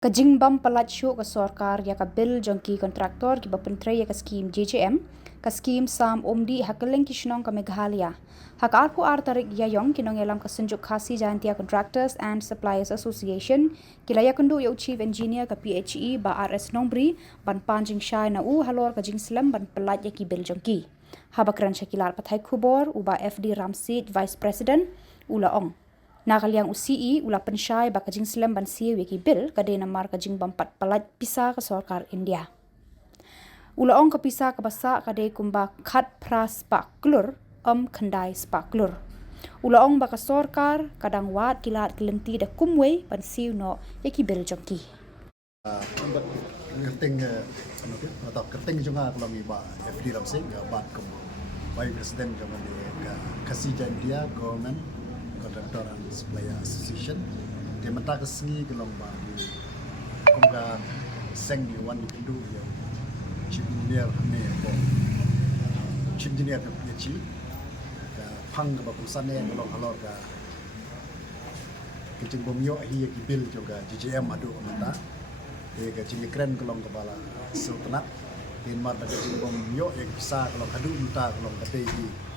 Kajingbam palatsyo ka sorkar ya ka bil jongki kontraktor ki bapentre ya ka skim JJM ka skim sam omdi hakeleng kishnong ka Meghalaya. Hak arpu ar tarik ya yong kinong elam ka senjuk khasi jantia Contractors and Suppliers Association kilaya kundu ya chief engineer ka PHE ba RS Nombri ban panjing shai na u halor ka jingslam ban pelat ya ki bil jongki. Habakran shakilar pathai khubor uba FD Ramsid Vice President ula ong. Nakaliang UCE ula pensyai baka jing selam ban siya wiki bil kade namar ka jing bampat palat pisa ke sorkar India. Ula ong ke pisa ke basa kade kumba khat pras pak klur khandai spak klur. Ula ong baka sorkar kadang wat kilat kelenti da kumwe ban siya no yaki bil jongki. Kerting juga kalau miba FD Ramsing bat kum Vice President jangan dia kasih jantia government Contractor and Supplier Association dia mentah kesengi kalau bagi kumga seng di wan itu yang chief engineer hame ko chief engineer ke chi ka phang ka bakusan ne kalau halor ka kicing bomyo hi ki bil juga JJM adu mata dia ka cing kren kalau kepala sultanat din mar ka kicing bomyo yang bisa kalau adu mata kalau kate hi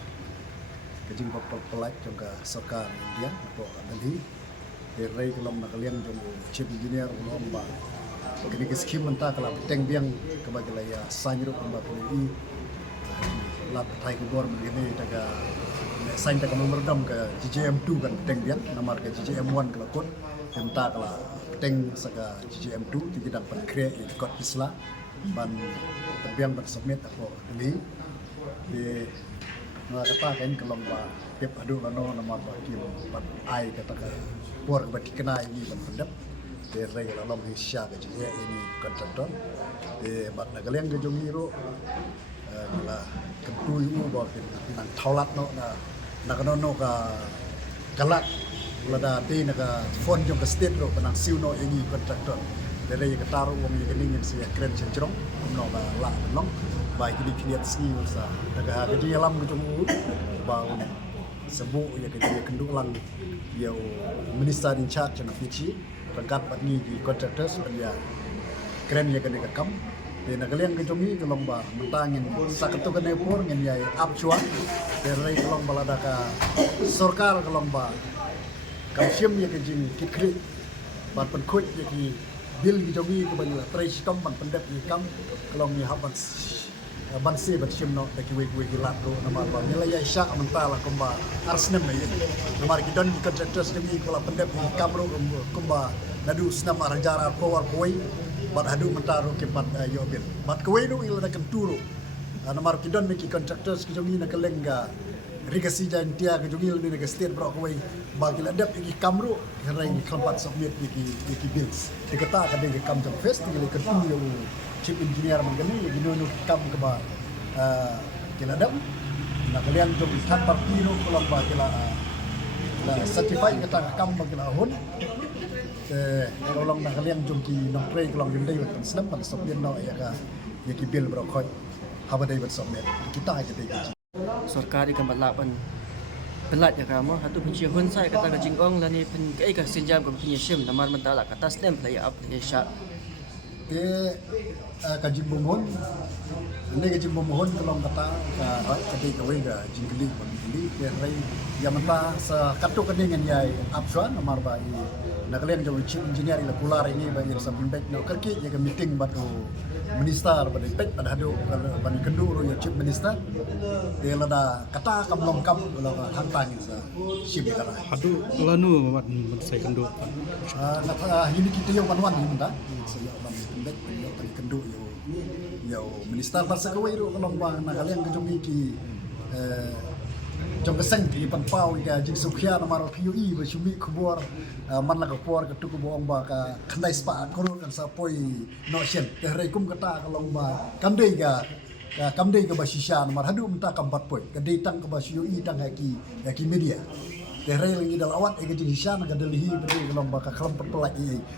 kajing pelak juga sorkar India atau Delhi dari kalau nak kalian jumpa chief engineer ulom ba kini skim mentah kalau teng biang kebagai laya sanjro kumba poli lap thai ke bor begini daga sain daga nomor dam ke JJM 2 kan teng biang nomor ke JJM 1 kalau kot mentah kalau teng saka JJM 2 tidak dapat create kot isla ban terbiang ban submit atau Delhi di kata kan kalau pep adu lano nama bagi pat ai kata ka por bagi kena ini ban pendap de rei lalam hisya ke je ini kontraktor de bat nagaleng ke jongiro la kentu yu ba nang thaulat no na no ka galat lada ti na ka phone jong ka state ro panang siu no ini kontraktor de rei ka taru wong ye kening sia kren cenjrong no la long baik di kiliat ski usa daga jadi alam kejung bang sebu ya kerja kenduk lang ya minister in charge na Fiji rangkat patni di contractors ya keren ya kene kam de nagaliang kejung ni kelong ba mentangin saketu kene por ngen ya apchuan de rai kelong balada ka sorkar kelong ba kam sim ya kejing kitkri bat pen khut ya ki bil kejung ni ko banyala trai stom ban pendep ni kam kelong ni haban bansi bersim no daki wegi latro nama ba nilai ya syak mentala kumba arsnem ya nomor kidon di contractors demi kala pendep kamro kumba nadu snam arjara power boy bat adu mentaro ke pat yobil bat koi no ila dakan turo nomor kidon mi contractors ki jongi na kelengga rigasi jantia ki jongi ni na state bro koi bagi ladap iki kamro herai keempat submit iki bills dikata ka de kam jam festival ke tu yo chief engineer mengani gino kam ke ba kila dam na kalian jom tan parti no kolom ba kila la certify kata kam ba kila hun kolom na kalian jom ki no pray kolom yundai ban snap ban sobien no ya ka ya ki bil bro khoi habadai ban sobien kita aja dei sorkar ikan balapan pelat ya kamu hatu pinci hun sai kata ka jingong lani pen kai ka sinjam ka pinci sim namar mentala kata stem play up ya kajib bumohon ini kajib bumohon kalau kata kadi kawai ga jingli bangli rai ya menta sa katu kadingan yai apsuan amar bai nakalian jauh chief engineer ila pular ini bagi sabun baik no kerki ya meeting batu minister pada pek pada hadu ban kendu ya chief minister dia lada kata kam long kam kalau hantang sa ship kata hadu lanu mat sai kendu ini kita yang wan minta saya ban baik yo tadi kendu yo minister bahasa kawai ro kalau bang nakalian kejungi ki trong cái xanh thì phần phao cái chính số kia nó mà nó PUE và chúng bị khubor man là cái por cái tu bong ba cái khandai spa có rồi cái sa poi no chen cái rai kum kata kalau ba kam dei cái ba shisha nó mà hadu mta kam bat poi cái dei tang cái ba PUE tang ki media cái rai lagi dalam awat cái chính shisha nó cái Delhi cái kalau ba cái kelompok pelai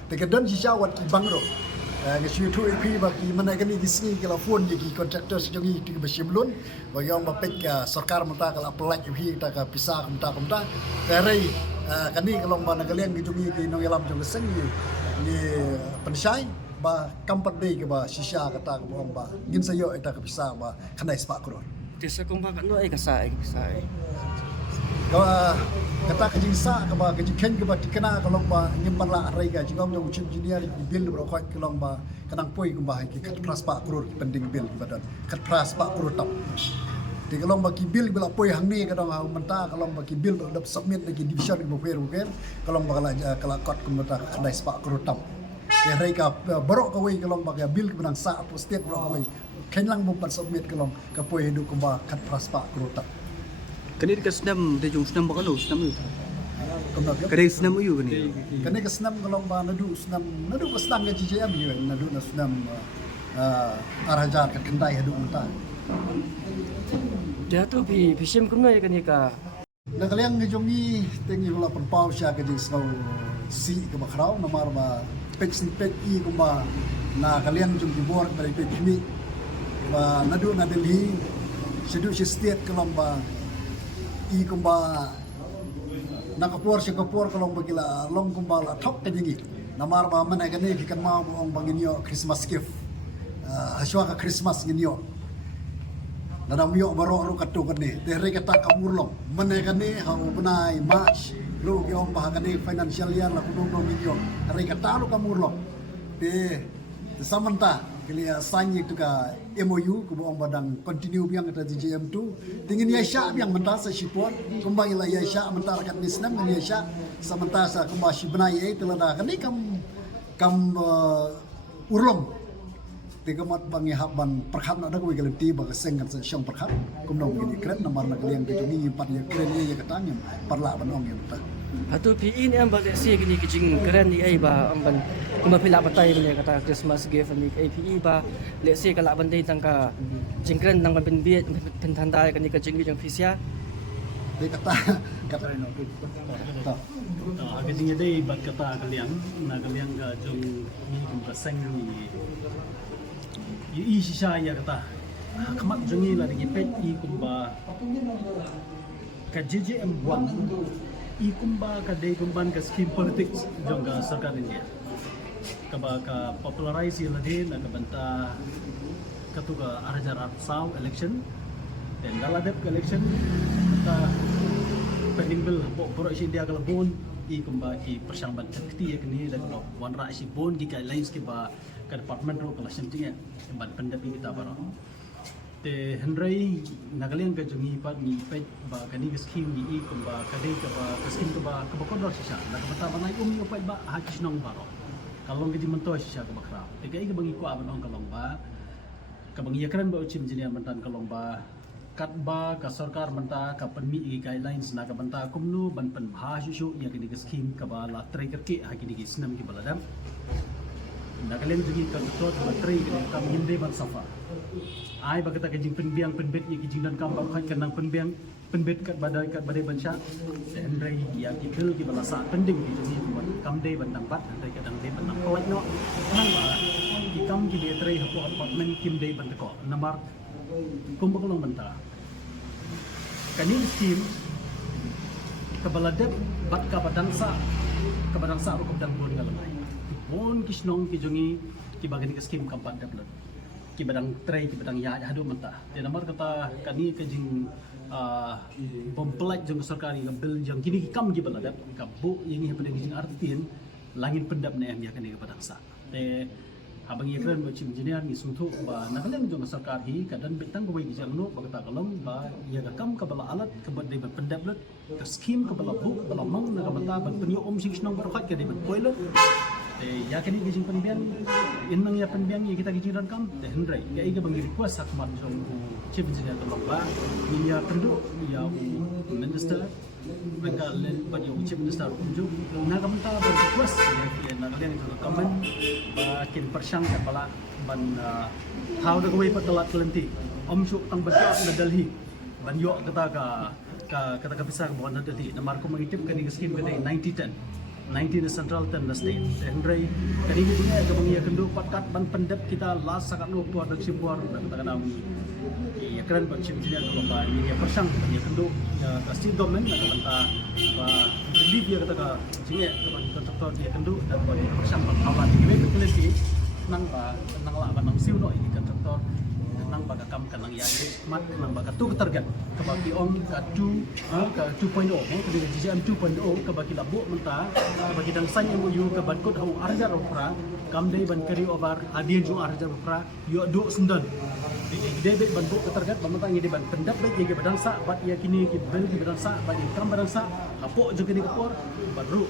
cái don shisha wat ki bang ro cái suy thu EP bagi mana kan di sini kalau phone jadi kontraktor sejongi di besim lun bagi orang bapek sorkar menta kalau pelak EP kita ke pisah menta kari kan ni kalau mana kalian gitu ni nong yalam jong sengi ni pensyai ba kampat dei ke ba shisha kata ke bong ba ngin sayo eta ke bisa ba kanai sepak kuror Desa kong ba kan ai kasai kasai. ka kata ke jingsa ke ba ke jiken ke ba dikena ke long ba ngin parla rai ga jingom yang chip engineer di bil bro khoi ke long ba kanang poi ke ba ki kat pras pak kuror penting bil ke badan kat pras pak kuror tap di kalong bagi bil bila poi hang ni kadang hang menta kalong bagi bil dap submit lagi division ke buker kalong bakal kala kot ke menta kanai sepak kuror tap ya reka barok kawai kalong bagi bil ke benang sa atau state barok kawai kenlang bumpan submit kalong ke poi hidup kumba kat praspa kurota Kani ka senam de jung senam bakalo senam yu. kumna Kani senam yu kani. kene ke senam kalong ba nadu senam ke senam ke JJM yu nadu na senam arajar kat kendai hidup menta Dia tu pi sim kum noi kan ka. na kaliang ke jongi tengi hula penpau sya ke jing sau si ke bakrau na mar ba pek i kumba na kaliang jong dibor dari pek mi ba nadu na Delhi sedu state kalong ba i kumba nakapur kalong bagila long kumba la thok ke jingi namar ba mana kane ki kan ma bong banginyo Christmas gift haswa ka Christmas nginyo nadam yo baro ro katu kane tere kata kamurlong mana kane ha benai March lo yo ba kane financial year la kuno nginyo tere kata ro kamurlong te samanta kelia sanyi tu ka MOU ku bong badang continue biang kata JJM tu tingin ya sya biang mentasa sipot kumbang ila ya sya mentara kat nisnam ya sya samantasa kumba si benai telada kani kam urlom tigamat bangi haban perkhap na dagwi galenti ba seng kan syong perkhap kumdong gini kren namar na kalian gitu ni pat ya kren ya katanya parla banong ya ta Atu pi ini am balik si kini kicing keren ni ai ba am ban kuma pila patai ni kata Christmas gift ni APE ba le si kala bandai tangka jingkren nang ban biet pen tanda kani kicing yang fisia dia kata no ta Agaknya deh bat kata kalian, na kalian ga jom ni kumpa seng ni. I sisa ya kata, kamat jongi lah di pet I kumpa ka JJM 1 I kumpa ka day kumpan ka scheme politics jong ka sarkar India. Kaba ka popularize la din na kabanta katuga arajar saw election dan daladep election ta pending bill poro India kalabon I kumba I persyambat sakti ya kini dan kalau wan ra si bon di guidelines ke ba ka department ro kala senting ya ban pendapi kita baro te henry nagalian ka jungi pa ni pet ba kani ka scheme ni I kumba ka dei ka ba ka scheme ka ba ka kon ro sisa na ka bata banai umi pa ba ha kisnong baro kalong gidi mento sisa ka bakra te ka bangi ko abanong kalong ba ka bangi yakran ba uchim jinia mantan kalong ba katba ka sarkar menta ka permi I guidelines na ka banta kumnu ban pen bhashu ya kini ke scheme ka ba la tracker ke ha kini ke snam ki baladam na kalen jugi ka tot ba trai ke kam hinde ban safa ai ba kata ke jing penbiang penbet ya ki jing dan kam ba khat kanang penbiang penbet kat badai ban sha endrai ya ki bil ki bala sa pending ki jugi kam dei ban dang pat andai ka dang dei ban nang kolak no nang ba ki kam ki de trai ha ko apartment kim dei ban ko namar kumbakulong banta kani scheme kabaladep bat kabadangsa ro kabdang bon ngalamai bon kisnong ki jongi ki bagani ka scheme kampan daplat ki badang tray ki badang ya hadu menta de namar kata kani ka jing bom pelaj jong sarkari ka bil jang kini ki kam ki baladep ka bu yang ni pedang jing artin langin pendap ne am ya kani ka badangsa te abang ya keren macam engineer ni suntuk ba nakalang jong sarkar hi kadan betang gawai bijang no bagata kalong ba ya kam kabala alat kabad de pendap lat ka scheme kabala bu bala mang na kabata ban penyo sing snong berkat ke de boiler ya kini bijing penbian inang ya penbian ya kita gijiran kam de hendrai ya iga bang request sakmat jong chief engineer kalong ba ni ya penduk ya minister mereka pada ucap minister unjuk nak minta request ya nak kalian itu komen bakin persyang kepala ban how the way patalat kelenti syuk tang berjak na Delhi ban yo kata besar bukan Delhi namar ko mengitip kani skin kani 9010 19 central 10 state Henry kani dunia ke bangia kendo pakat ban pendep kita last sakat no puar dak sipuar kata kana ya keren bacim jinya kalau ba ni ya persang ya kendo kasih domen nak banta ba relief ya kata ka jinge bagi kontraktor dia kendu dan bagi persang awal di web kualiti nang la nang siu no ini kontraktor nang baga kam kanang ya mat nang baga tu ketarget ke bagi om ka 2.0 ke GCM 2.0 ke bagi labu mentah ke bagi dang san yang yu ke ban kod hau arja ropra kam dei ban carry over hadiah ju arja ropra yo do sundan Debit bantu ketarget bamata ngi ban pendapat ye badang sa bat ya kini ki bel ki badang sa bat yang kam badang sa apo jo kini kapor baru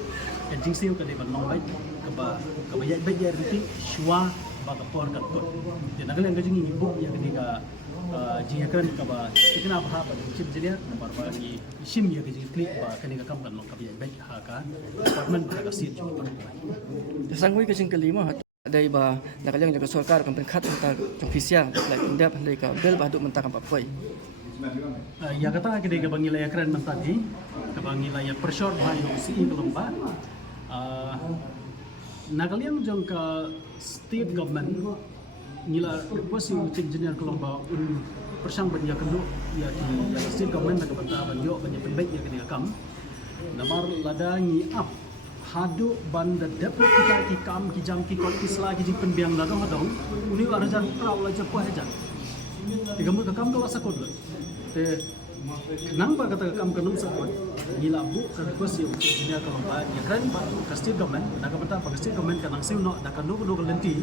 kencing siu ke ban long baik ke ba ya baik ya riti shwa ba kapor ka kot dia nagal yang gajing ibu ya kini ka jing kan ka ba ikna ba ba chip jelia nomor ba ki sim ya gajing klik ba kini ka kam kan long ka ya baik ha ka apartment ka sit jo ba Sangui kecing kelima ada iba nakaliang jaga sorkar kan pengkat mentah ofisial like indap handai ka bel baduk mentah kan papai. Ya kata kita ke bangila ya keren mentadi ke bangila ya pershort bayo si kelomba nakaliang jong ke state government ngila pos yung engineer kelomba persang banya kendu ya di ya state government nak banta banyo banya pembek ya ketika kam namar lada ngi up hadu banda depot kita ki kam ki jam ki kol isla ki jing penbiang ladong hadong uni arajan prau la jepo hajan tiga mu kam to sakot le te nang ba kata kam kanum sakot gila bu ka request yo engineer ka ba ya kran ba ka state government nak banta pa state government kanang siu no dak no do lenti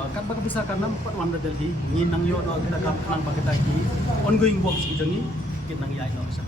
bakat ba bisa kanam pat wanda delhi ni nang yo no kita kam nang ba kita ki ongoing works ki jangi kin nang yai no sa